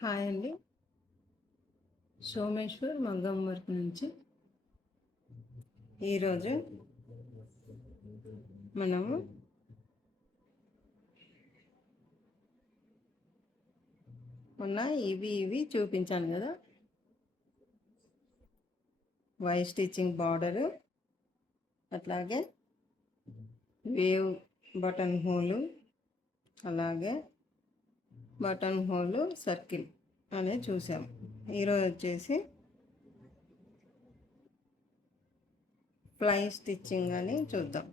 Hi అండి. సోమేశ్వర్ మగ్గం work నుంచి ఈరోజు మనము మొన్న ఇవి చూపించాను కదా, వై స్టిచ్చింగ్ బార్డరు, అట్లాగే వేవ్ బటన్ హోలు, అలాగే బటన్ హోలు సర్కిల్ అనేది చూసాం. ఈరోజు వచ్చేసి ఫ్లై స్టిచ్చింగ్ అని చూద్దాం.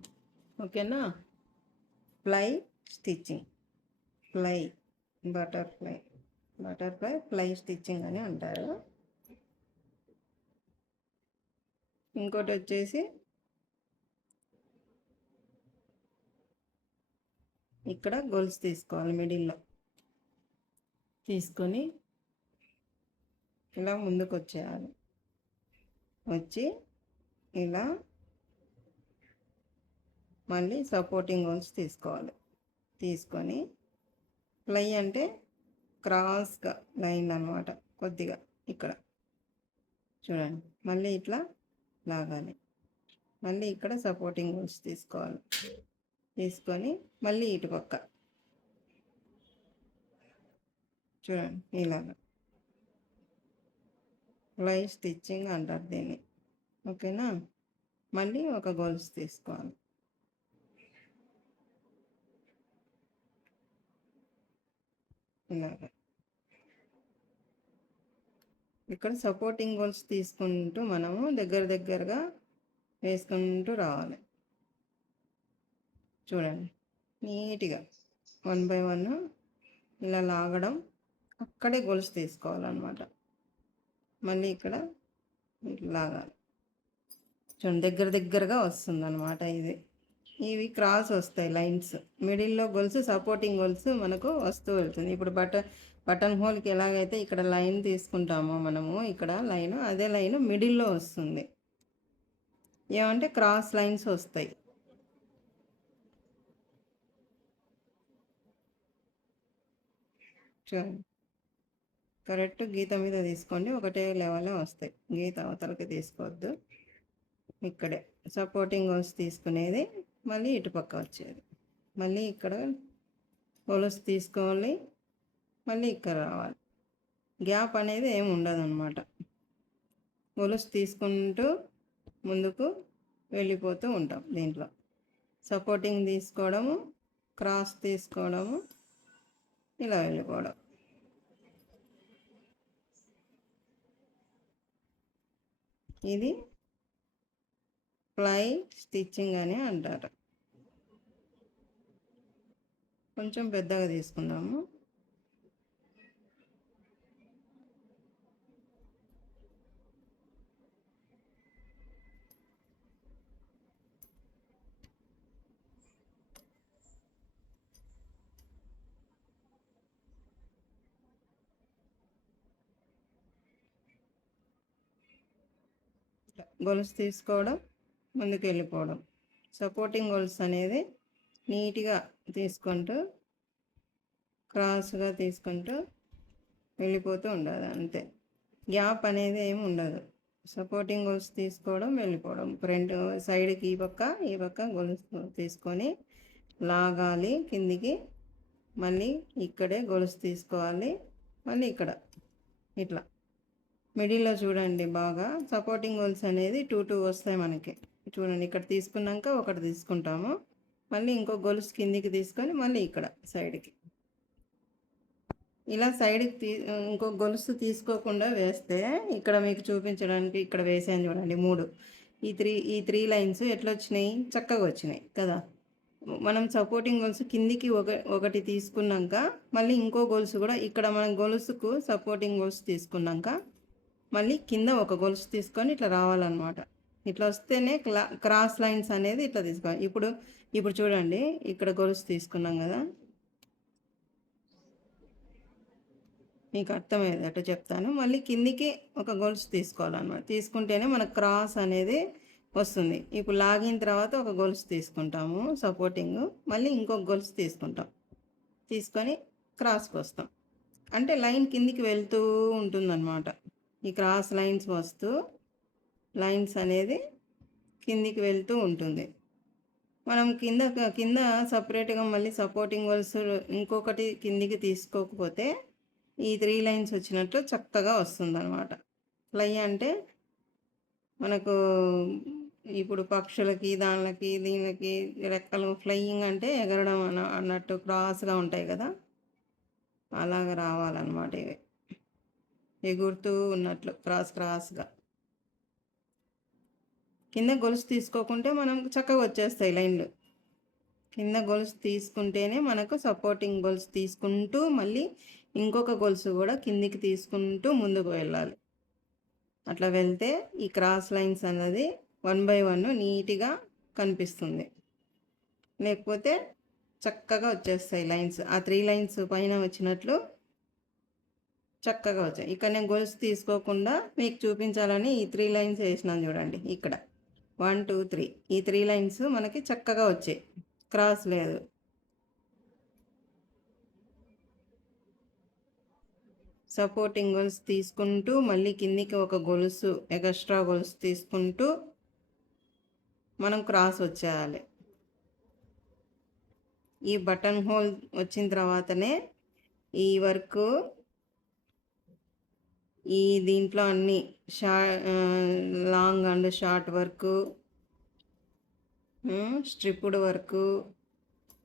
ఓకేనా? Fly stitching, fly butterfly fly stitching అని అంటారు. ఇంకోటి వచ్చేసి ఇక్కడ గొలుసు తీసుకోవాలి, మిడిల్లో తీసుకొని ఇలా ముందుకు వచ్చేయాలి. వచ్చి ఇలా మళ్ళీ సపోర్టింగ్ గొలుసు తీసుకోవాలి. తీసుకొని ఫ్లై అంటే క్రాస్గా లైన్ అన్నమాట, కొద్దిగా ఇక్కడ చూడండి. మళ్ళీ ఇట్లా లాగాలి. మళ్ళీ ఇక్కడ సపోర్టింగ్ గొలుసు తీసుకోవాలి. తీసుకొని మళ్ళీ ఇటు పక్క చూడండి, ఇలాగా ఫ్లై స్టిచ్చింగ్ అంటారు దీన్ని. ఓకేనా? మళ్ళీ ఒక గొలుసు తీసుకోవాలి. ఇలాగా ఇక్కడ సపోర్టింగ్ గొలుసు తీసుకుంటూ మనము దగ్గరగా వేసుకుంటూ రావాలి. చూడండి, నీట్గా 1 by 1 ఇలా లాగడం, అక్కడే గొలుసు తీసుకోవాలన్నమాట. మళ్ళీ ఇక్కడ లాగాలి. చూడండి, దగ్గరగా వస్తుంది అన్నమాట. ఇవి క్రాస్ వస్తాయి లైన్స్. మిడిల్లో గొలుసు, సపోర్టింగ్ గొలుసు మనకు వస్తూ వెళ్తుంది. ఇప్పుడు బటన్ హోల్కి ఎలాగైతే ఇక్కడ లైన్ తీసుకుంటామో మనము, ఇక్కడ లైన్, అదే లైన్ మిడిల్లో వస్తుంది. ఏమంటే క్రాస్ లైన్స్ వస్తాయి. చూడండి, కరెక్ట్ గీత మీద తీసుకోండి, ఒకటే లెవెల్లో వస్తాయి. గీత అవతలకి తీసుకోవద్దు. ఇక్కడే సపోర్టింగ్ గొలుసు తీసుకునేది, మళ్ళీ ఇటుపక్క వచ్చేది. మళ్ళీ ఇక్కడ గొలుసు తీసుకోవాలి, మళ్ళీ ఇక్కడ రావాలి. గ్యాప్ అనేది ఏమి ఉండదు అన్నమాట. గొలుసు తీసుకుంటూ ముందుకు వెళ్ళిపోతూ ఉంటాం. దీంట్లో సపోర్టింగ్ తీసుకోవడము, క్రాస్ తీసుకోవడము, ఇలా వెళ్ళిపోవడం. ఇది ఫ్లై స్టిచ్చింగ్ అని అంటారు. కొంచెం పెద్దగా తీసుకుందాము. గొలుసు తీసుకోవడం, ముందుకు వెళ్ళిపోవడం. సపోర్టింగ్ గొలుసు అనేది నీట్గా తీసుకుంటూ, క్రాస్గా తీసుకుంటూ వెళ్ళిపోతూ ఉండాలి. అంతే, గ్యాప్ అనేది ఏమి ఉండదు. సపోర్టింగ్ గొలుసు తీసుకోవడం, వెళ్ళిపోవడం. ఫ్రంట్ సైడ్కి ఈ పక్క గొలుసు తీసుకొని లాగాలి కిందికి. మళ్ళీ ఇక్కడే గొలుసు తీసుకోవాలి. మళ్ళీ ఇక్కడ ఇట్లా మిడిల్లో చూడండి, బాగా సపోర్టింగ్ గొలుసు అనేది 2 వస్తాయి మనకి. చూడండి, ఇక్కడ తీసుకున్నాక ఒకటి తీసుకుంటాము. మళ్ళీ ఇంకో గొలుసు కిందికి తీసుకొని మళ్ళీ ఇక్కడ సైడ్కి ఇలా సైడ్కి ఇంకో గొలుసు తీసుకోకుండా వేస్తే, ఇక్కడ మీకు చూపించడానికి ఇక్కడ వేసాను చూడండి 3. ఈ త్రీ లైన్స్ ఎట్లా వచ్చినాయి? చక్కగా వచ్చినాయి కదా. మనం సపోర్టింగ్ గొలుసు కిందికి ఒకటి తీసుకున్నాక మళ్ళీ ఇంకో గొలుసు కూడా ఇక్కడ మనం గొలుసుకు సపోర్టింగ్ గొలుసు తీసుకున్నాక మళ్ళీ కింద ఒక గొలుసు తీసుకొని ఇట్లా రావాలన్నమాట. ఇట్లా వస్తేనే క్రాస్ లైన్స్ అనేది ఇట్లా తీసుకోవాలి. ఇప్పుడు చూడండి, ఇక్కడ గొలుసు తీసుకున్నాం కదా, మీకు అర్థమయ్యేటట్టు చెప్తాను. మళ్ళీ కిందికి ఒక గొలుసు తీసుకోవాలన్నమాట. తీసుకుంటేనే మనకు క్రాస్ అనేది వస్తుంది. ఇప్పుడు లాగిన తర్వాత ఒక గొలుసు తీసుకుంటాము సపోర్టింగ్, మళ్ళీ ఇంకొక గొలుసు తీసుకుంటాం. తీసుకొని క్రాస్కి వస్తాం. అంటే లైన్ కిందికి వెళ్తూ ఉంటుందన్నమాట. ఈ క్రాస్ లైన్స్ వస్తూ లైన్స్ అనేది కిందికి వెళ్తూ ఉంటుంది. మనం కింద సపరేట్గా మళ్ళీ సపోర్టింగ్ వర్స్ ఇంకొకటి కిందికి తీసుకోకపోతే ఈ 3 లైన్స్ వచ్చినట్లు చక్కగా వస్తుందన్నమాట. ఫ్లై అంటే మనకు ఇప్పుడు పక్షులకి దానికి దీనికి రెక్కలు ఫ్లయింగ్ అంటే ఎగరడం అన్నట్టు క్రాస్గా ఉంటాయి కదా, అలాగ రావాలన్నమాట. ఇవి ఎగురుతూ ఉన్నట్లు క్రాస్గా. కింద గొలుసు తీసుకోకుంటే మనం చక్కగా వచ్చేస్తాయి లైన్లు. కింద గొలుసు తీసుకుంటేనే మనకు సపోర్టింగ్ గొలుసు తీసుకుంటూ మళ్ళీ ఇంకొక గొలుసు కూడా కిందికి తీసుకుంటూ ముందుకు వెళ్ళాలి. అట్లా వెళ్తే ఈ క్రాస్ లైన్స్ అనేది 1 by 1 నీట్గా కనిపిస్తుంది. లేకపోతే చక్కగా వచ్చేస్తాయి లైన్స్. ఆ 3 లైన్స్ పైన వచ్చినట్లు చక్కగా వచ్చాయి. ఇక్కడ నేను గొలుసు తీసుకోకుండా మీకు చూపించాలని ఈ 3 లైన్స్ వేసినాను చూడండి. ఇక్కడ 1 2 3 ఈ 3 లైన్స్ మనకి చక్కగా వచ్చాయి, క్రాస్ లేదు. సపోర్టింగ్ గొలుసు తీసుకుంటూ మళ్ళీ కిందికి ఒక గొలుసు ఎక్స్ట్రా గొలుసు తీసుకుంటూ మనం క్రాస్ వచ్చేయాలి. ఈ బటన్ హోల్ వచ్చిన తర్వాతనే ఈ వర్క్ ఈ దీంట్లో అన్ని long and short work, striped work,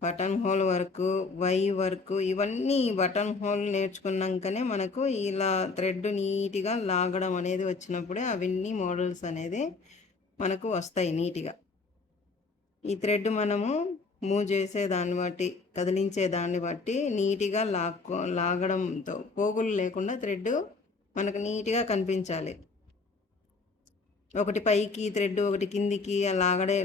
button hole work, Y work, ఇవన్నీ బటన్ హోల్ నేర్చుకున్నాకనే మనకు ఇలా థ్రెడ్ నీట్గా లాగడం అనేది వచ్చినప్పుడే అవన్నీ మోడల్స్ అనేది మనకు వస్తాయి నీట్గా. ఈ థ్రెడ్ మనము మూవ్ చేసే దాన్ని బట్టి, కదిలించే దాన్ని బట్టి నీట్గా లాగడంతో పోగులు లేకుండా థ్రెడ్ మనకు నీట్గా కనిపించాలి. ఒకటి పైకి థ్రెడ్ ఒకటి కిందికి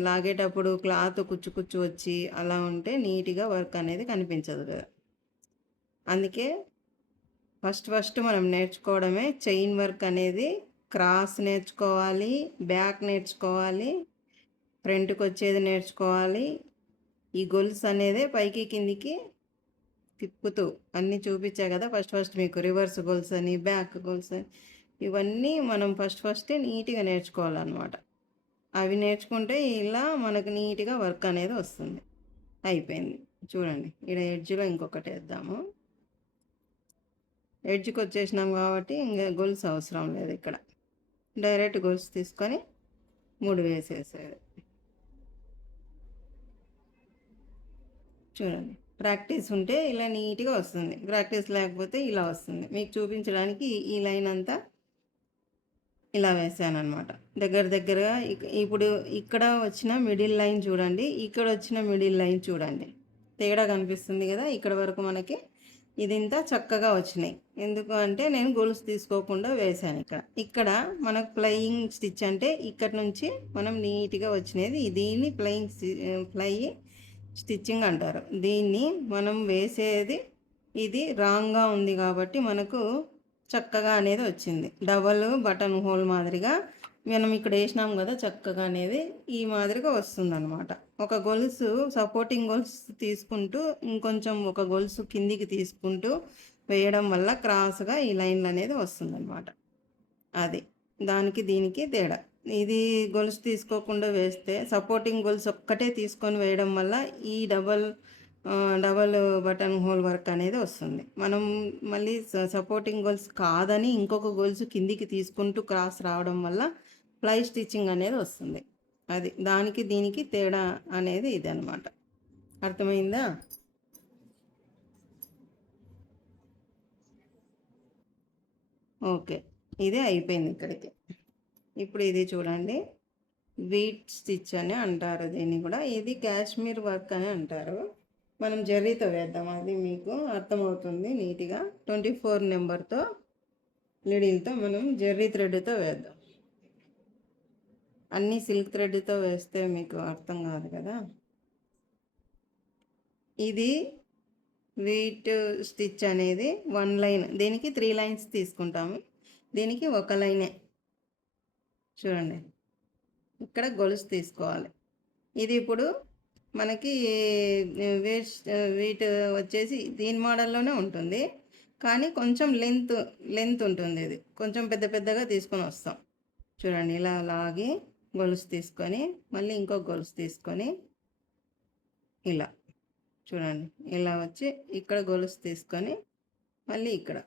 లాగేటప్పుడు క్లాత్ కుచ్చు వచ్చి అలా ఉంటే నీట్గా వర్క్ అనేది కనిపించదు కదా. అందుకే ఫస్ట్ మనం నేర్చుకోవడమే చైన్ వర్క్ అనేది. క్రాస్ నేర్చుకోవాలి, బ్యాక్ నేర్చుకోవాలి, ఫ్రంట్కి వచ్చేది నేర్చుకోవాలి. ఈ గొలుసు అనేది పైకి కిందికి తిప్పుతూ అన్నీ చూపించా కదా ఫస్ట్ మీకు రివర్స్ గొలుసు అని, బ్యాక్ గొలుసు అని, ఇవన్నీ మనం ఫస్ట్ నీట్గా నేర్చుకోవాలన్నమాట. అవి నేర్చుకుంటే ఇలా మనకు నీట్గా వర్క్ అనేది వస్తుంది. అయిపోయింది చూడండి. ఇక్కడ ఎడ్జ్లో ఇంకొకటి వేద్దాము. ఎడ్జ్కి వచ్చేసినాం కాబట్టి ఇంకా గొలుసు అవసరం లేదు. ఇక్కడ డైరెక్ట్ గొలుసు తీసుకొని 3 వేసేసేది. చూడండి, ప్రాక్టీస్ ఉంటే ఇలా నీట్గా వస్తుంది, ప్రాక్టీస్ లేకపోతే ఇలా వస్తుంది. మీకు చూపించడానికి ఈ లైన్ అంతా ఇలా వేసాను అనమాట. దగ్గరగా ఇప్పుడు ఇక్కడ వచ్చిన మిడిల్ లైన్ చూడండి, ఇక్కడ వచ్చిన మిడిల్ లైన్ చూడండి, తేడా కనిపిస్తుంది కదా. ఇక్కడ వరకు మనకి ఇదింతా చక్కగా వచ్చినాయి. ఎందుకు అంటే నేను గొలుసు తీసుకోకుండా వేసాను. ఇక్కడ మనకు ఫ్లయింగ్ స్టిచ్ అంటే ఇక్కడ నుంచి మనం నీట్గా వచ్చినది. దీన్ని ఫ్లై స్టిచ్చింగ్ అంటారు. దీన్ని మనం వేసేది ఇది రాంగ్గా ఉంది కాబట్టి మనకు చక్కగా అనేది వచ్చింది. డబల్ బటన్ హోల్ మాదిరిగా మనం ఇక్కడ వేసినాం కదా, చక్కగా అనేది ఈ మాదిరిగా వస్తుంది అనమాట. ఒక గొలుసు సపోర్టింగ్ గొలుసు తీసుకుంటూ ఇంకొంచెం ఒక గొలుసు కిందికి తీసుకుంటూ వేయడం వల్ల క్రాస్గా ఈ లైన్లు అనేది వస్తుంది అనమాట. అది దానికి దీనికి తేడా. ఇది గొలుసు తీసుకోకుండా వేస్తే సపోర్టింగ్ గొలుసు ఒక్కటే తీసుకొని వేయడం వల్ల ఈ డబల్ బటన్ హోల్ వర్క్ అనేది వస్తుంది. మనం మళ్ళీ సపోర్టింగ్ గొలుసు కాదని ఇంకొక గొలుసు కిందికి తీసుకుంటూ క్రాస్ రావడం వల్ల ఫ్లై స్టిచ్చింగ్ అనేది వస్తుంది. అది దానికి దీనికి తేడా అనేది ఇది అనమాట. అర్థమైందా? ఓకే, ఇదే అయిపోయింది ఇక్కడికి. ఇప్పుడు ఇది చూడండి, వీట్ స్టిచ్ అని అంటారు దీన్ని కూడా. ఇది కాశ్మీర్ వర్క్ అని అంటారు. మనం జరీతో వేద్దాం, అది మీకు అర్థమవుతుంది నీట్గా. 24 నెంబర్తో లిడిల్తో మనం జర్రీ థ్రెడ్తో వేద్దాం. అన్నీ సిల్క్ థ్రెడ్తో వేస్తే మీకు అర్థం కాదు కదా. ఇది వీట్ స్టిచ్ అనేది 1 లైన్, దీనికి 3 లైన్స్ తీసుకుంటాము, దీనికి 1 లైనే. చూడండి, ఇక్కడ గొలుసు తీసుకోవాలి. ఇది ఇప్పుడు మనకి వీట్ వచ్చేసి దీని మోడల్లోనే ఉంటుంది, కానీ కొంచెం లెంత్ ఉంటుంది. ఇది కొంచెం పెద్ద పెద్దగా తీసుకొని వస్తాం. చూడండి, ఇలా లాగి గొలుసు తీసుకొని మళ్ళీ ఇంకో గొలుసు తీసుకొని ఇలా చూడండి, ఇలా వచ్చి ఇక్కడ గొలుసు తీసుకొని మళ్ళీ ఇక్కడ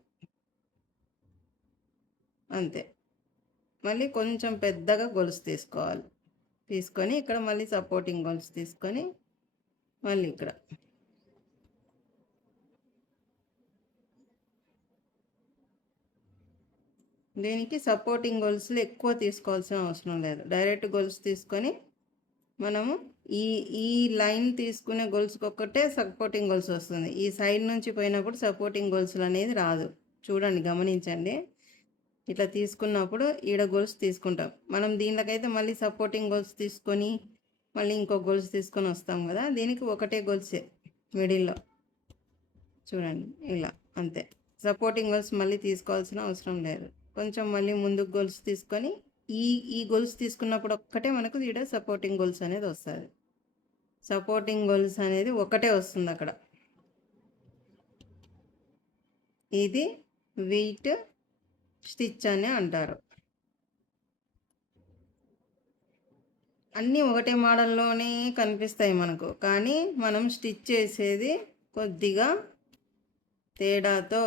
అంతే. మళ్ళీ కొంచెం పెద్దగా గొలుసు తీసుకోవాలి. తీసుకొని ఇక్కడ మళ్ళీ సపోర్టింగ్ గొలుసు తీసుకొని మళ్ళీ ఇక్కడ దీనికి సపోర్టింగ్ గొలుసులు ఎక్కువ తీసుకోవాల్సిన అవసరం లేదు. డైరెక్ట్ గొలుసు తీసుకొని మనము ఈ ఈ లైన్ తీసుకునే గొలుసుకి ఒక్కటే సపోర్టింగ్ గొలుసు వస్తుంది. ఈ సైడ్ నుంచి పోయినప్పుడు సపోర్టింగ్ గొలుసులు అనేది రాదు. చూడండి, గమనించండి. ఇట్లా తీసుకున్నప్పుడు ఈడ గొలుసు తీసుకుంటాం. మనం దీనికైతే మళ్ళీ సపోర్టింగ్ గొలుసు తీసుకొని మళ్ళీ ఇంకో గొలుసు తీసుకొని వస్తాం కదా. దీనికి ఒకటే గొలుసే మిడిల్లో. చూడండి, ఇలా అంతే. సపోర్టింగ్ గొలుసు మళ్ళీ తీసుకోవాల్సిన అవసరం లేదు. కొంచెం మళ్ళీ ముందుకు గొలుసు తీసుకొని ఈ గొలుసు తీసుకున్నప్పుడు ఒక్కటే మనకు ఈడ సపోర్టింగ్ గొలుసు అనేది వస్తుంది. సపోర్టింగ్ గొలుసు అనేది ఒకటే వస్తుంది అక్కడ. ఇది వీట్ స్టిచ్ అని అంటారు. అన్నీ ఒకటే మోడల్లోనే కనిపిస్తాయి మనకు, కానీ మనం స్టిచ్ చేసేది కొద్దిగా తేడాతో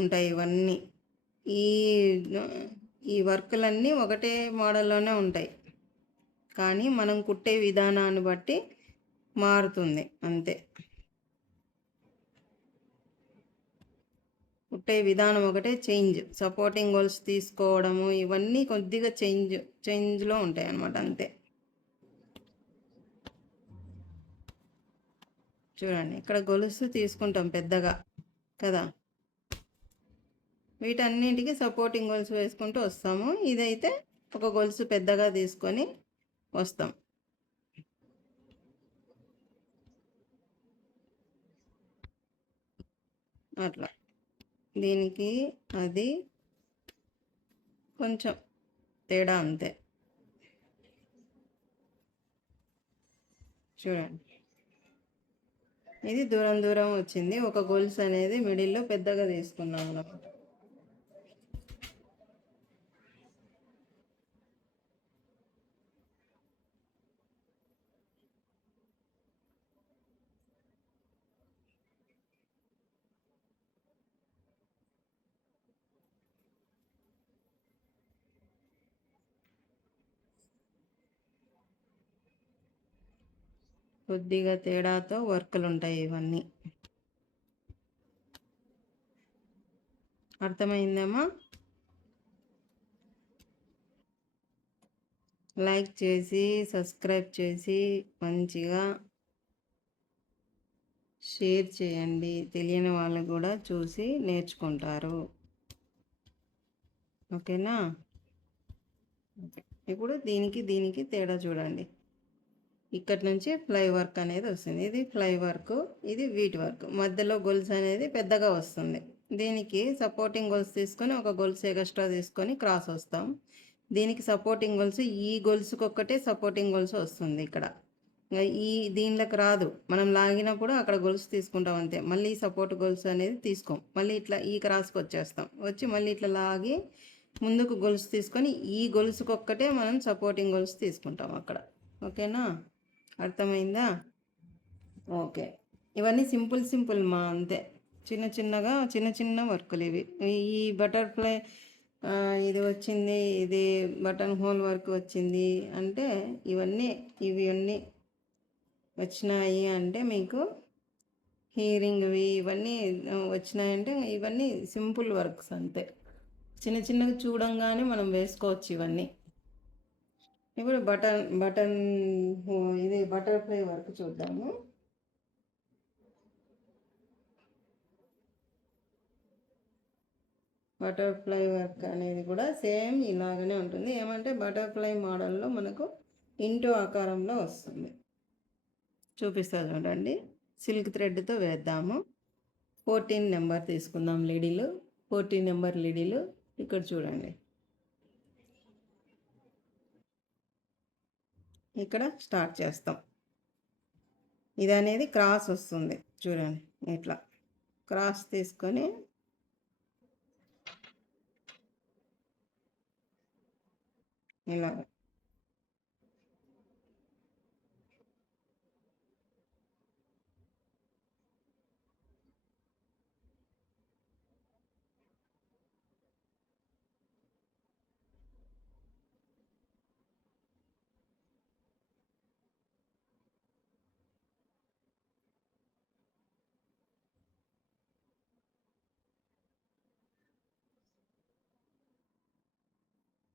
ఉంటాయి. ఇవన్నీ ఈ వర్కులన్నీ ఒకటే మోడల్లోనే ఉంటాయి, కానీ మనం కుట్టే విధానాన్ని బట్టి మారుతుంది అంతే. కుట్టే విధానం ఒకటే చేంజ్. సపోర్టింగ్ గొలుసు తీసుకోవడము ఇవన్నీ కొద్దిగా చేంజ్లో ఉంటాయి అన్నమాట, అంతే. చూడండి, ఇక్కడ గొలుసు తీసుకుంటాం పెద్దగా కదా. వీటన్నింటికి సపోర్టింగ్ గొలుసు వేసుకుంటూ వస్తాము. ఇదైతే ఒక గొలుసు పెద్దగా తీసుకొని వస్తాం. అట్లా దీనికి అది కొంచెం తేడా అంతే. చూడండి, ఇది దూరం దూరం వచ్చింది. ఒక గొలుసు అనేది మిడిల్లో పెద్దగా తీసుకున్నాం అన్నమాట. కొద్దిగా తేడాతో వర్కులు ఉంటాయి ఇవన్నీ. అర్థమైందమ్మా? లైక్ చేసి సబ్స్క్రైబ్ చేసి మంచిగా షేర్ చేయండి. తెలియని వాళ్ళు కూడా చూసి నేర్చుకుంటారు. ఓకేనా? ఇప్పుడు దీనికి తేడా చూడండి. ఇక్కడి నుంచి ఫ్లై వర్క్ అనేది వస్తుంది. ఇది ఫ్లై వర్క్, ఇది వీట్ వర్క్. మధ్యలో గొలుసు అనేది పెద్దగా వస్తుంది. దీనికి సపోర్టింగ్ గొలుసు తీసుకొని ఒక గొలుసు ఎక్స్ట్రా తీసుకొని క్రాస్ వస్తాం. దీనికి సపోర్టింగ్ గొలుసు ఈ గొలుసుకి ఒక్కటే సపోర్టింగ్ గొలుసు వస్తుంది. ఇక్కడ దీనిలోకి రాదు. మనం లాగినప్పుడు అక్కడ గొలుసు తీసుకుంటాం అంతే. మళ్ళీ సపోర్ట్ గొలుసు అనేది తీసుకోం. మళ్ళీ ఇట్లా ఈ క్రాస్కి వచ్చేస్తాం. వచ్చి మళ్ళీ ఇట్లా లాగి ముందుకు గొలుసు తీసుకొని ఈ గొలుసుకి ఒక్కటే మనం సపోర్టింగ్ గొలుసు తీసుకుంటాం అక్కడ. ఓకేనా? అర్థమైందా? ఓకే. ఇవన్నీ సింపుల్ మా అంతే. చిన్న వర్కులు ఇవి. ఈ బటర్ఫ్లై ఇది వచ్చింది, ఇది బటన్ హోల్ వర్క్ వచ్చింది అంటే ఇవన్నీ వచ్చినాయి అంటే మీకు హీరింగ్వి ఇవన్నీ వచ్చినాయంటే ఇవన్నీ సింపుల్ వర్క్స్ అంతే. చిన్నగా చూడంగానే మనం వేసుకోవచ్చు ఇవన్నీ. ఇప్పుడు బటన్ ఇది బటర్ఫ్లై వర్క్ చూద్దాము. బటర్ఫ్లై వర్క్ అనేది కూడా సేమ్ ఇలాగనే ఉంటుంది. ఏమంటే బటర్ఫ్లై మోడల్లో మనకు ఇంటూ ఆకారంలో వస్తుంది. చూపిస్తా చూడండి. సిల్క్ థ్రెడ్తో వేద్దాము. 14 నెంబర్ తీసుకుందాం లిడీలు. 14 నెంబర్ లిడీలు ఇక్కడ చూడండి. ఇక్కడ స్టార్ట్ చేస్తాం. ఇది అనేది క్రాస్ వస్తుంది. చూడండి, ఇట్లా క్రాస్ తీసుకొని ఇలా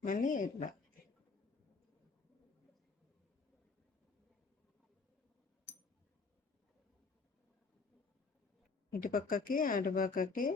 మళ్ళీ ఇట్లా ఇటుపక్కకి అటుపక్కకి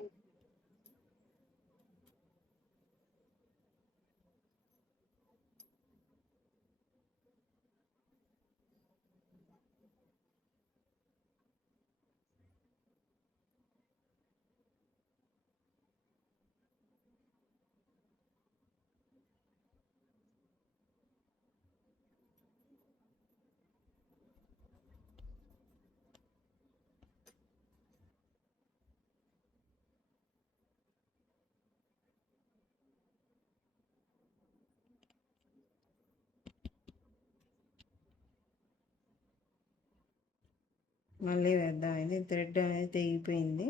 మళ్ళీ వేద్దాం. ఇది థ్రెడ్ అనేది తెగిపోయింది.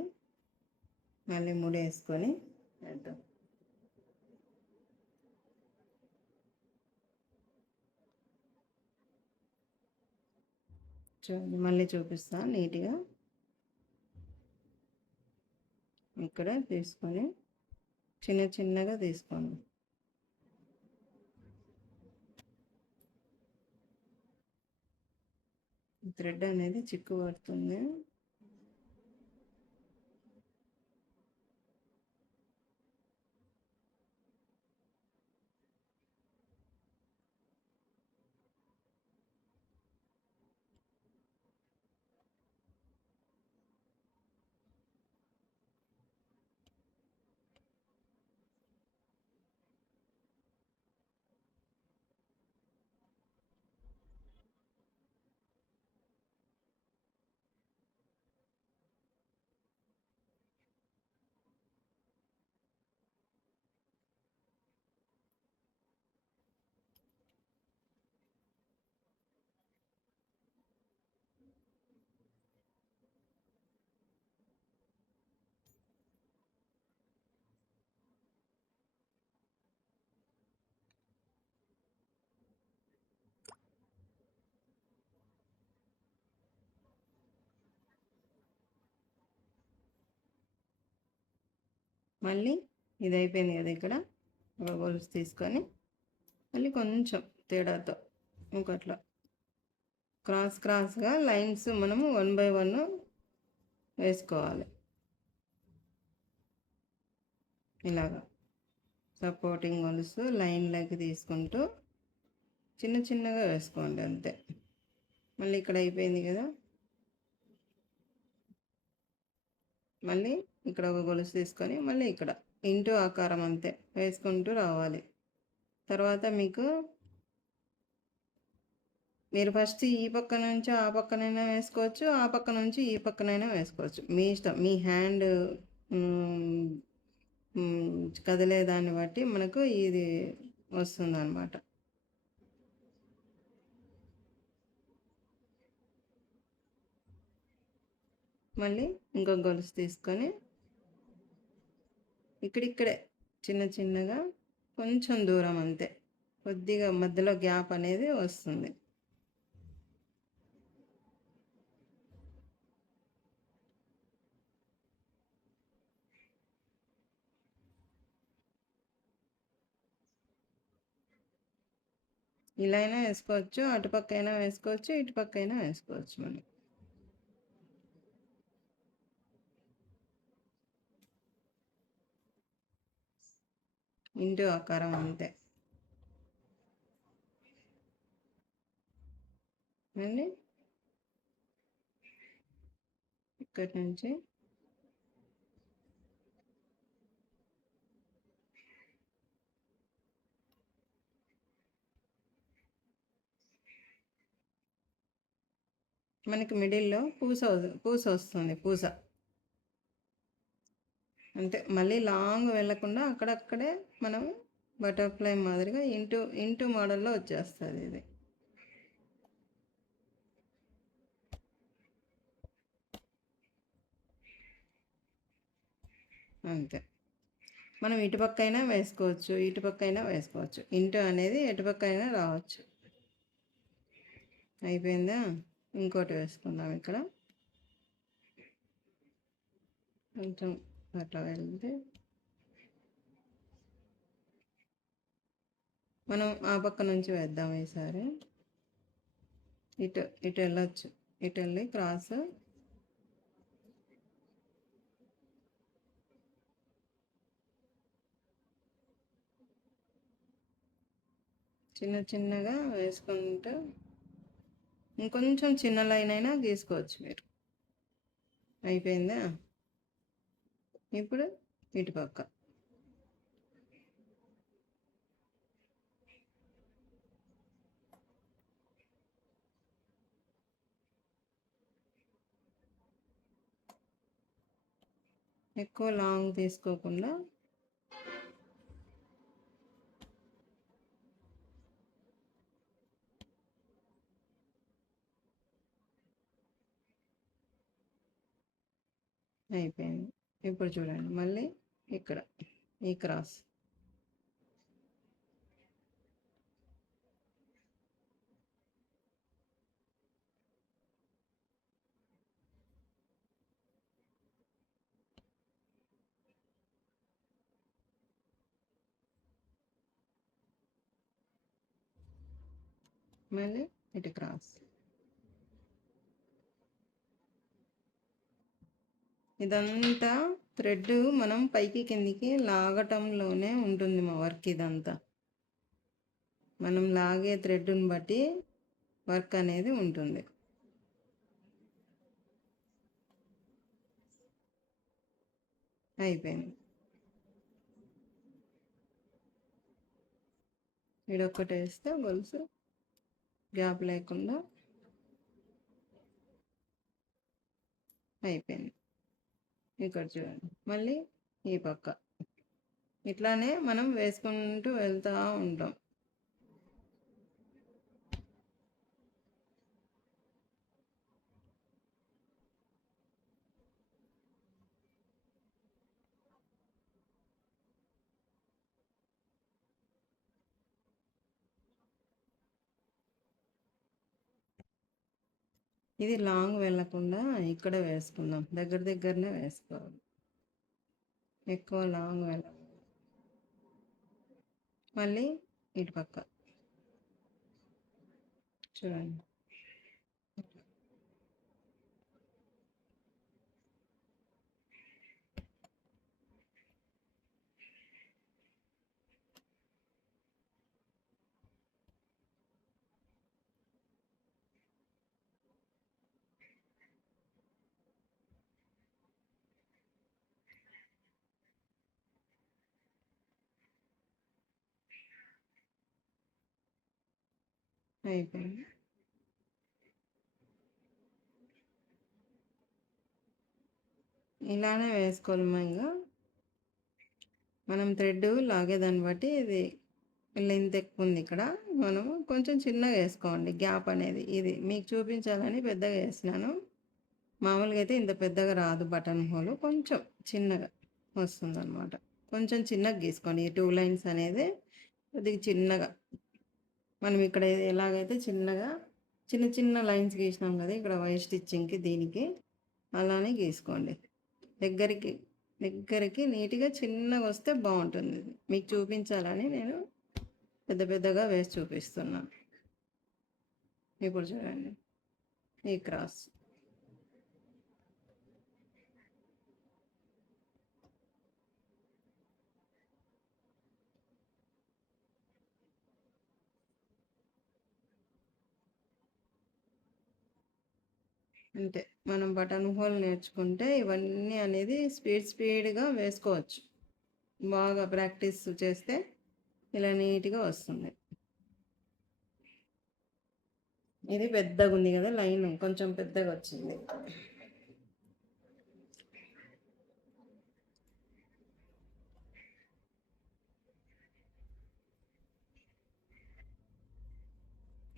మళ్ళీ ముడేసుకొని వేద్దాం. మళ్ళీ చూపిస్తాను నీట్గా. ఇక్కడ తీసుకొని చిన్న చిన్నగా తీసుకోండి. థ్రెడ్ అనేది చిక్కు పడుతుంది. మళ్ళీ ఇది అయిపోయింది కదా, ఇక్కడ ఒక గొలుసు తీసుకొని మళ్ళీ కొంచెం తేడాతో ఇంకట్లా క్రాస్గా లైన్స్ మనము 1 by 1 వేసుకోవాలి. ఇలాగా సపోర్టింగ్ గొలుసు లైన్లోకి తీసుకుంటూ చిన్న చిన్నగా వేసుకోండి అంతే. మళ్ళీ ఇక్కడ అయిపోయింది కదా, మళ్ళీ ఇక్కడ ఒక గొలుసు తీసుకొని మళ్ళీ ఇక్కడ ఇంటూ ఆకారం అంతే వేసుకుంటూ రావాలి. తర్వాత మీరు ఫస్ట్ ఈ పక్క నుంచి ఆ పక్కనైనా వేసుకోవచ్చు, ఆ పక్క నుంచి ఈ పక్కనైనా వేసుకోవచ్చు, మీ ఇష్టం. మీ హ్యాండ్ కదిలేదాన్ని బట్టి మనకు ఇది వస్తుంది అన్నమాట. మళ్ళీ ఇంకొక గొలుసు తీసుకొని ఇక్కడిక్కడే చిన్న చిన్నగా కొంచెం దూరం అంతే, కొద్దిగా మధ్యలో గ్యాప్ అనేది వస్తుంది. ఇలా అయినా వేసుకోవచ్చు, అటుపక్క అయినా వేసుకోవచ్చు, ఇటుపక్క అయినా వేసుకోవచ్చు. మనం ఇంటూ ఆకారం అంతే. మళ్ళీ ఇక్కడి నుంచి మనకి మిడిల్లో పూస వస్తుంది. పూస అంటే మళ్ళీ లాంగ్ వెళ్ళకుండా అక్కడక్కడే మనం బటర్ఫ్లై మాదిరిగా ఇంటూ ఇంటూ మోడల్లో వచ్చేస్తుంది ఇది. అంతే. మనం ఇటుపక్క అయినా వేసుకోవచ్చు, ఇటుపక్క అయినా వేసుకోవచ్చు. ఇంటూ అనేది ఎటుపక్క అయినా రావచ్చు. అయిపోయిందా? ఇంకోటి వేసుకుందాం. ఇక్కడ కొంచెం అట్లా వెళ్తే మనం ఆ పక్క నుంచి వేద్దాం ఈసారి. ఇటు ఇటు వెళ్ళొచ్చు, ఇటు వెళ్ళి క్రాస్ చిన్న చిన్నగా వేసుకుంటూ ఇంకొంచెం చిన్న లైన్ అయినా గీసుకోవచ్చు మీరు. అయిపోయిందా? ఇప్పుడు ఇటుపక్క ఎక్కువ లాంగ్ తీసుకోకుండా అయిపోయింది. ఇప్పుడు చూడండి, మళ్ళీ ఇక్కడ ఈ క్రాస్ మళ్ళీ ఇటు క్రాస్. ఇదంతా థ్రెడ్ మనం పైకి కిందికి లాగటంలోనే ఉంటుంది మా వర్క్. ఇదంతా మనం లాగే థ్రెడ్ని బట్టి వర్క్ అనేది ఉంటుంది. అయిపోయింది. ఇడొక్కటి వేస్తే గొలుసు గ్యాప్ లేకుండా అయిపోయింది. ఇక్కడ చూడండి, మళ్ళీ ఈ పక్క ఇట్లానే మనం వేసుకుంటూ వెళ్తూ ఉంటాం. ఇది లాంగ్ వెళ్ళకుండా ఇక్కడ వేసుకుందాం, దగ్గర దగ్గరనే వేసుకోవాలి, ఎక్కువ లాంగ్ వెళ్ళాలి. మళ్ళీ ఇటు పక్క చూడండి, అయిపోయింది. ఇలానే వేసుకోవాలి. ఇంకా మనం థ్రెడ్ లాగేదాన్ని బట్టి ఇది లెంత్ ఎక్కువ ఉంది, ఇక్కడ మనం కొంచెం చిన్నగా వేసుకోండి. గ్యాప్ అనేది ఇది మీకు చూపించాలని పెద్దగా వేసినాను. మామూలుగా అయితే ఇంత పెద్దగా రాదు బటన్ హోల్, కొంచెం చిన్నగా వస్తుంది అనమాట. కొంచెం చిన్నగా గీసుకోండి. ఈ 2 లైన్స్ అనేది కొద్దిగా చిన్నగా, మనం ఇక్కడ ఎలాగైతే చిన్నగా చిన్న చిన్న లైన్స్ గీసినాం కదా ఇక్కడ వైర్ స్టిచ్చింగ్కి, దీనికి అలానే గీసుకోండి. దగ్గరికి దగ్గరికి నీట్గా చిన్నగా వస్తే బాగుంటుంది. మీకు చూపించాలని నేను పెద్ద పెద్దగా వేసి చూపిస్తున్నాను. ఇప్పుడు చూడండి, ఈ క్రాస్ అంతే. మనం బటన్ హోల్ నేర్చుకుంటే ఇవన్నీ అనేది స్పీడ్గా వేసుకోవచ్చు. బాగా ప్రాక్టీస్ చేస్తే ఇలా నీట్గా వస్తుంది. ఇది పెద్దగా ఉంది కదా లైన్, కొంచెం పెద్దగా వచ్చింది.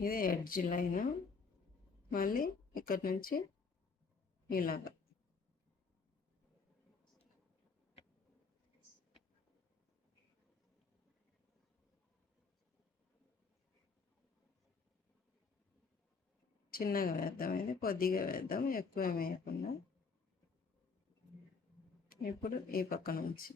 ఇది ఎడ్జ్ లైన్. మళ్ళీ ఇక్కడి నుంచి ఇలాగ చిన్నగా వేద్దాం. ఇది కొద్దిగా వేద్దాం, ఎక్కువ వేయకుండా. ఇప్పుడు ఈ పక్క నుంచి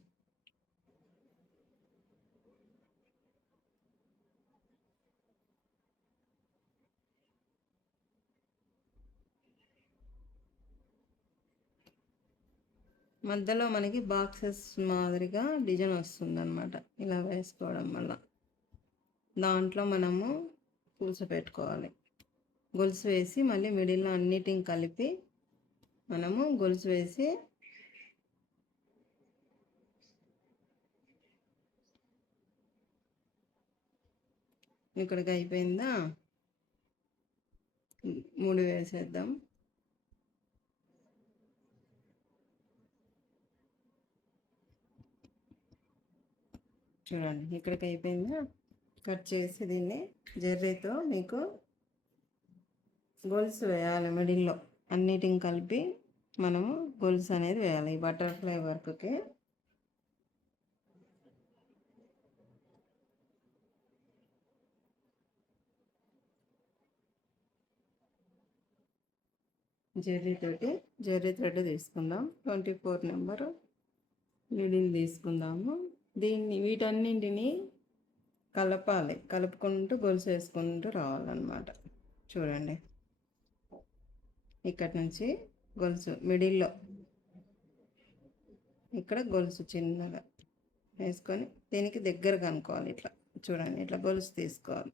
మధ్యలో మనకి బాక్సెస్ మాదిరిగా డిజైన్ వస్తుంది అన్నమాట. ఇలా వేసుకోవడం వల్ల దాంట్లో మనము పూస పెట్టుకోవాలి. గొలుసు వేసి మళ్ళీ మిడిల్లో అన్నిటిని కలిపి మనము గొలుసు వేసి ఇక్కడికి అయిపోయిందా, 3 వేసేద్దాం. చూడండి ఇక్కడికి అయిపోయిందా. కట్ చేసి దీన్ని జర్రీతో మీకు గొలుసు వేయాలి. మిడిల్లో అన్నిటిని కలిపి మనము గొలుసు అనేది వేయాలి ఈ బటర్ఫ్లై వర్క్కి. జెర్రీ థ్రెడ్ తీసుకుందాం. 24 నెంబరు నీడిల్ తీసుకుందాము. వీటన్నింటినీ కలపాలి. కలుపుకుంటూ గొలుసు వేసుకుంటూ రావాలన్నమాట. చూడండి ఇక్కడి నుంచి గొలుసు మిడిల్లో ఇక్కడ గొలుసు చిన్నగా వేసుకొని దీనికి దగ్గరగా అనుకోవాలి. ఇట్లా చూడండి, ఇట్లా గొలుసు తీసుకోవాలి.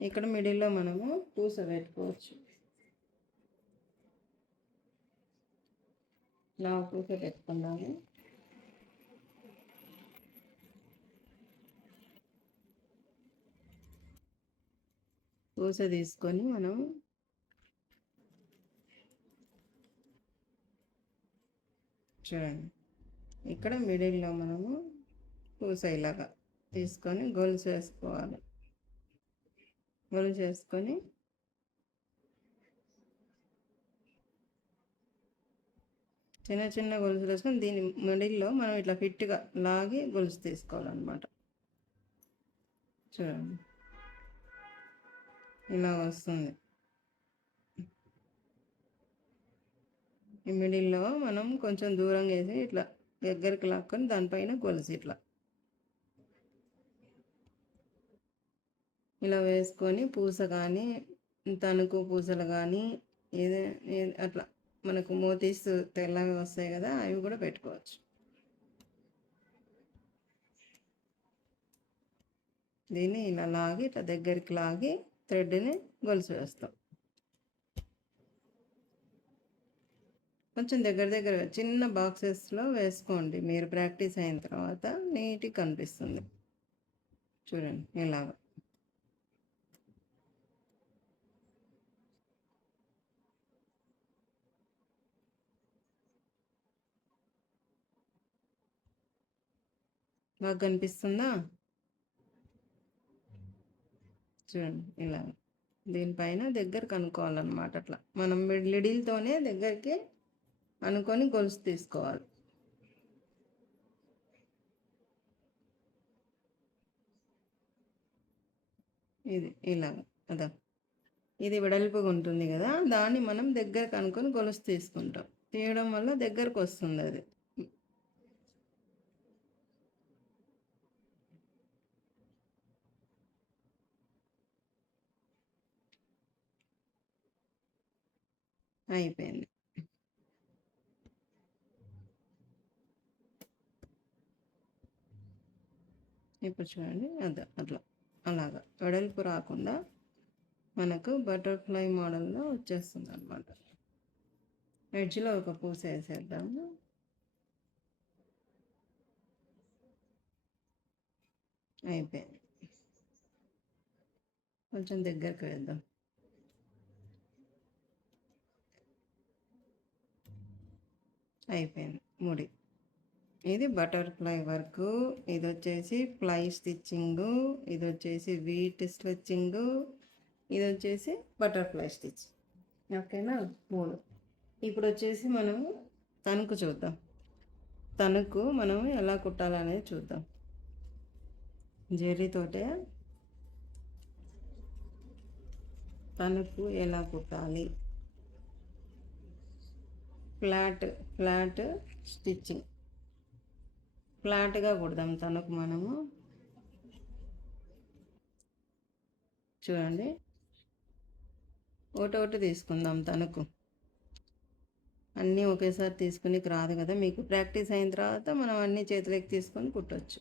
ఇక్కడ మిడిల్లో మనము పూస పెట్టుకోవచ్చు. ఇలా పూస పెట్టుకున్నాము. పూస తీసుకొని మనం చూడండి ఇక్కడ మిడిల్లో మనము పూస ఇలాగా తీసుకొని గొలుసు వేసుకోవాలి. గొలుసు వేసుకొని చిన్న చిన్న గొలుసులు వేసుకొని దీని మిడిల్లో మనం ఇట్లా ఫిట్గా లాగి గొలుసు తీసుకోవాలన్నమాట. చూడండి ఇలా వస్తుంది. ఈ మిడిల్లో మనం కొంచెం దూరం వేసి ఇట్లా దగ్గరికి లాక్కొని దానిపైన గొలుసు ఇట్లా ఇలా వేసుకొని పూస కానీ తణుకు పూసలు కానీ ఏదే అట్లా మనకు మోతీస్ తెల్లగా వస్తాయి కదా, అవి కూడా పెట్టుకోవచ్చు. దీన్ని ఇలా లాగి ఇట్లా దగ్గరికి లాగి థ్రెడ్ని గొలుసు వేస్తాం. కొంచెం దగ్గర చిన్న బాక్సెస్లో వేసుకోండి. మీరు ప్రాక్టీస్ అయిన తర్వాత నీట్గా కనిపిస్తుంది. చూడండి ఇలాగ బాగా కనిపిస్తుందా. చూడండి ఇలా దీనిపైన దగ్గరకు అనుకోవాలన్నమాట. అట్లా మనం లిడిల్తోనే దగ్గరికి అనుకొని గొలుసు తీసుకోవాలి. ఇది ఇలాగ అదా, ఇది వెడల్పుగా ఉంటుంది కదా, దాన్ని మనం దగ్గరకు అనుకొని గొలుసు తీసుకుంటాం. తీయడం వల్ల దగ్గరకు వస్తుంది. అది అయిపోయింది. ఇప్పుడు చూడండి అట్లా అలాగా వెడల్పు రాకుండా మనకు బటర్ఫ్లై మోడల్లో వచ్చేస్తుంది అన్నమాట. ఎడ్జ్లో ఒక పూస వేసేద్దాము. అయిపోయింది. కొంచెం దగ్గరకు వేద్దాం. అయిపోయింది ముడి. ఇది బటర్ఫ్లై వర్క్, ఇది వచ్చేసి ప్లై స్టిచ్చింగ్, ఇది వచ్చేసి వీట్ స్టిచ్చింగ్, ఇది వచ్చేసి బటర్ఫ్లై స్టిచ్. ఓకేనా? 3. ఇప్పుడు వచ్చేసి మనము తణుకు చూద్దాం. తణుకు మనం ఎలా కుట్టాలనేది చూద్దాం. జరీతోటే తణుకు ఎలా కుట్టాలి. ఫ్లాట్ స్టిచ్చింగ్, ఫ్లాట్గా కుడదాం తణుకు మనము. చూడండి, ఒకటి తీసుకుందాం తణుకు. అన్నీ ఒకేసారి తీసుకుని రాదు కదా, మీకు ప్రాక్టీస్ అయిన తర్వాత మనం అన్నీ చేతులకి తీసుకొని కుట్టవచ్చు.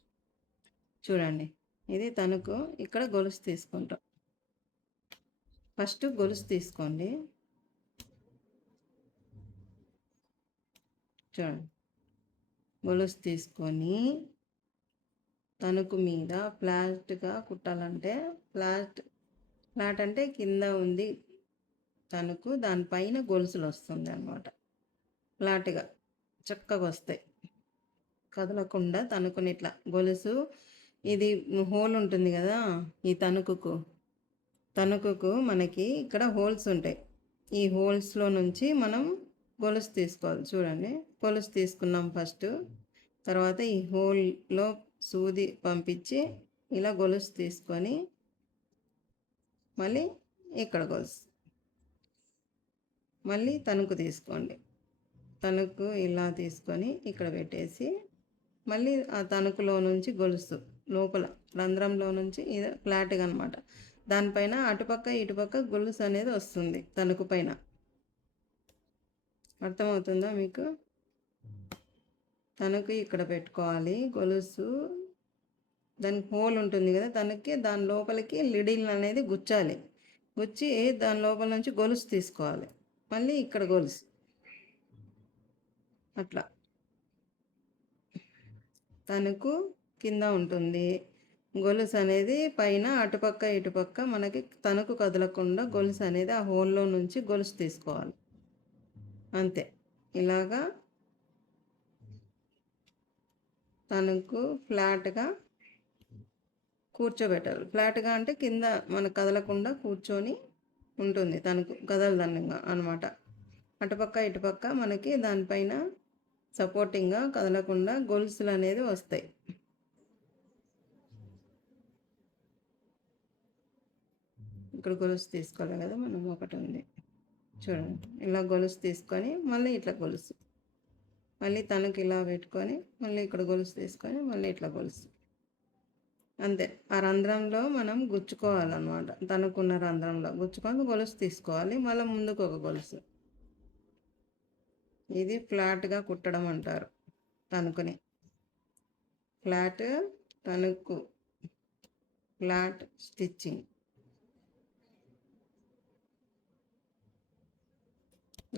చూడండి, ఇది తణుకు. ఇక్కడ గొలుసు తీసుకుంటాం. ఫస్ట్ గొలుసు తీసుకోండి. చూడండి, గొలుసు తీసుకొని తణుకు మీద ఫ్లాట్గా కుట్టాలంటే, ఫ్లాట్ అంటే కింద ఉంది తణుకు, దానిపైన గొలుసులు వస్తుంది అన్నమాట. ఫ్లాట్గా చక్కగా వస్తాయి, కదలకుండా తణుకుని ఇట్లా గొలుసు. ఇది హోల్ ఉంటుంది కదా, ఈ తణుకుకు మనకి ఇక్కడ హోల్స్ ఉంటాయి. ఈ హోల్స్లో నుంచి మనం గొలుసు తీసుకోవాలి. చూడండి, గొలుసు తీసుకున్నాం ఫస్ట్. తర్వాత ఈ హోల్లో సూది పంపించి ఇలా గొలుసు తీసుకొని మళ్ళీ ఇక్కడ గొలుసు, మళ్ళీ తణుకు తీసుకోండి. తణుకు ఇలా తీసుకొని ఇక్కడ పెట్టేసి మళ్ళీ ఆ తణుకులో నుంచి గొలుసు లోపల రంధ్రంలో నుంచి ఇది ఫ్లాట్గా అనమాట. దానిపైన అటుపక్క ఇటుపక్క గొలుసు అనేది వస్తుంది తణుకు పైన. అర్థమవుతుందా మీకు? తణుకు ఇక్కడ పెట్టుకోవాలి గొలుసు. దానికి హోల్ ఉంటుంది కదా తనకి, దాని లోపలికి లిడిల్ అనేది గుచ్చాలి. గుచ్చి దాని లోపల నుంచి గొలుసు తీసుకోవాలి. మళ్ళీ ఇక్కడ గొలుసు అట్లా. తణుకు కింద ఉంటుంది, గొలుసు అనేది పైన అటుపక్క ఇటుపక్క. మనకి తణుకు కదలకుండా గొలుసు అనేది ఆ హోల్లో నుంచి గొలుసు తీసుకోవాలి. అంతే, ఇలాగా తణుకు ఫ్లాట్గా కూర్చోబెట్టాలి. ఫ్లాట్గా అంటే కింద మనకు కదలకుండా కూర్చొని ఉంటుంది తణుకు, కదలదన్నంగా అనమాట. అటుపక్క ఇటుపక్క మనకి దానిపైన సపోర్టింగ్గా కదలకుండా గొలుసులు అనేది వస్తాయి. ఇక్కడ గొలుసు తీసుకోవాలి కదా మనం, ఒకటి ఉంది చూడండి. ఇలా గొలుసు తీసుకొని మళ్ళీ ఇట్లా గొలుసు, మళ్ళీ తణుకు ఇలా పెట్టుకొని మళ్ళీ ఇక్కడ గొలుసు తీసుకొని మళ్ళీ ఇట్లా గొలుసు. అంతే, ఆ రంధ్రంలో మనం గుచ్చుకోవాలన్నమాట. తణుకున్న రంధ్రంలో గుచ్చుకొని గొలుసు తీసుకోవాలి. మళ్ళీ ముందుకు ఒక గొలుసు. ఇది ఫ్లాట్గా కుట్టడం అంటారు తణుకుని. ఫ్లాట్ తణుకు, ఫ్లాట్ స్టిచ్చింగ్.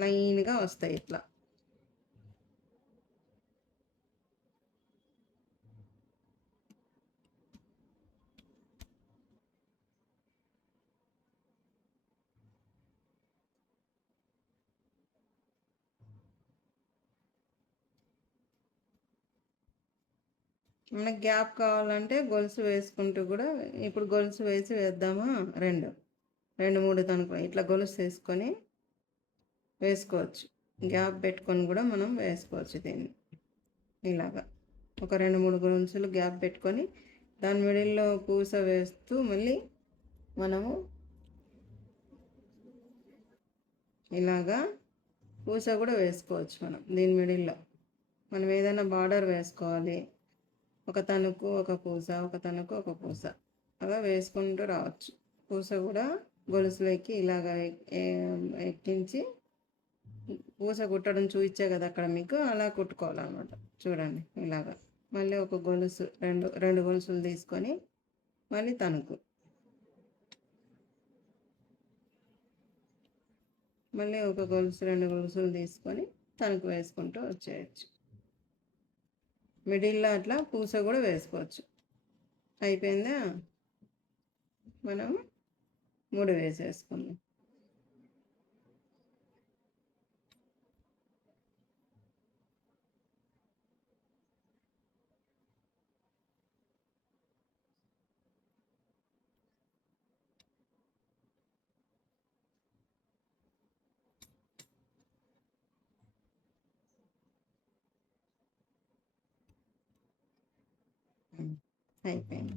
లైన్గా వస్తాయి ఇట్లా. మనకు గ్యాప్ కావాలంటే గొలుసు వేసుకుంటూ కూడా, ఇప్పుడు గొలుసు వేసి వేద్దామా, రెండు మూడు తణుకు ఇట్లా గొలుసు వేసుకొని వేసుకోవచ్చు. గ్యాప్ పెట్టుకొని కూడా మనం వేసుకోవచ్చు దీన్ని. ఇలాగా ఒక 2-3 గొలుసులు గ్యాప్ పెట్టుకొని దాని మిడిల్లో పూస వేస్తూ మళ్ళీ మనము ఇలాగా పూస కూడా వేసుకోవచ్చు. మనం దీని మిడిల్లో మనం ఏదైనా బార్డర్ వేసుకోవాలి, ఒక తణుకు ఒక పూస, ఒక తణుకు ఒక పూస, అలా వేసుకుంటూ రావచ్చు. పూస కూడా గొలుసులోకి ఇలాగ ఎక్కించి, పూస కుట్టడం చూపించే కదా అక్కడ మీకు, అలా కుట్టుకోవాలన్నమాట. చూడండి, ఇలాగా మళ్ళీ ఒక గొలుసు, రెండు గొలుసులు తీసుకొని మళ్ళీ తణుకు, మళ్ళీ ఒక గొలుసు, 2 గొలుసులు తీసుకొని తణుకు వేసుకుంటూ వచ్చేయచ్చు. మిడిల్లో అట్లా పూస కూడా వేసుకోవచ్చు. అయిపోయిందా? మనం 3 వేసేసుకుందాం. అయిపోయింది.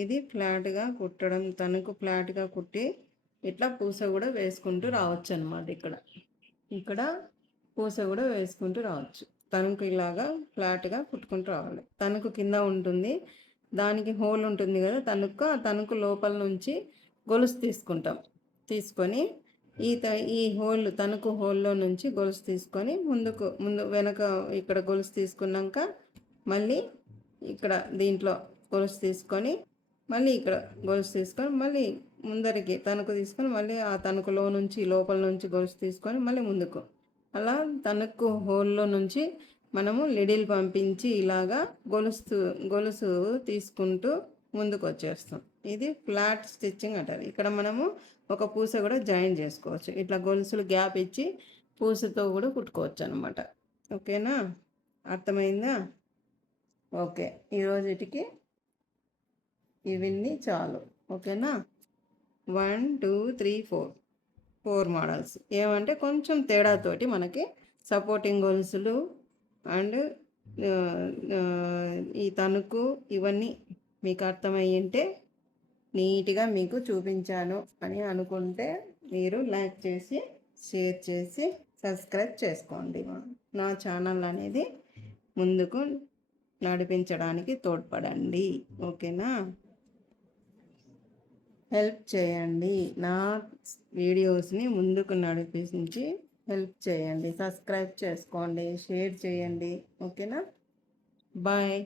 ఇది ఫ్లాట్గా కుట్టడం, తనకు ఫ్లాట్గా కుట్టి ఇట్లా పూస కూడా వేసుకుంటూ రావచ్చు అనమాట. ఇక్కడ పూస కూడా వేసుకుంటూ రావచ్చు. తనకు ఇలాగా ఫ్లాట్గా కుట్టుకుంటూ రావాలి. తనకు కింద ఉంటుంది, దానికి హోల్ ఉంటుంది కదా తనకు లోపల నుంచి గొలుసు తీసుకొని ఈ తనకు హోల్లో నుంచి గొలుసు తీసుకొని ముందు వెనక ఇక్కడ గొలుసు తీసుకున్నాక మళ్ళీ ఇక్కడ దీంట్లో గొలుసు తీసుకొని మళ్ళీ ఇక్కడ గొలుసు తీసుకొని మళ్ళీ ముందరికి తణుకు తీసుకొని మళ్ళీ ఆ తణుకులో నుంచి లోపల నుంచి గొలుసు తీసుకొని మళ్ళీ ముందుకు అలా తణుకు హోల్లో నుంచి మనము లిడిల్ పంపించి ఇలాగా గొలుసు తీసుకుంటూ ముందుకు వచ్చేస్తాం. ఇది ఫ్లాట్ స్టిచ్చింగ్ అంటారు. ఇక్కడ మనము ఒక పూస కూడా జాయిన్ చేసుకోవచ్చు. ఇట్లా గొలుసులు గ్యాప్ ఇచ్చి పూసతో కూడా కుట్టుకోవచ్చు అనమాట. ఓకేనా, అర్థమైందా? ఓకే, ఈరోజుటికి ఇవన్నీ చాలు. ఓకేనా, 1 2 3 4 మోడల్స్. ఏమంటే కొంచెం తేడాతోటి మనకి సపోర్టింగ్ గొలుసులు అండ్ ఈ తణుకు ఇవన్నీ మీకు అర్థమయ్యింటే నీట్గా మీకు చూపించాను అని అనుకుంటే మీరు లైక్ చేసి షేర్ చేసి సబ్స్క్రైబ్ చేసుకోండి. నా ఛానల్ అనేది ముందుకు నడిపించడానికి తోడ్పడండి. ఓకేనా, హెల్ప్ చేయండి. నా వీడియోస్ని ముందుకు నడిపించి హెల్ప్ చేయండి. సబ్స్క్రైబ్ చేసుకోండి, షేర్ చేయండి. ఓకేనా, బాయ్.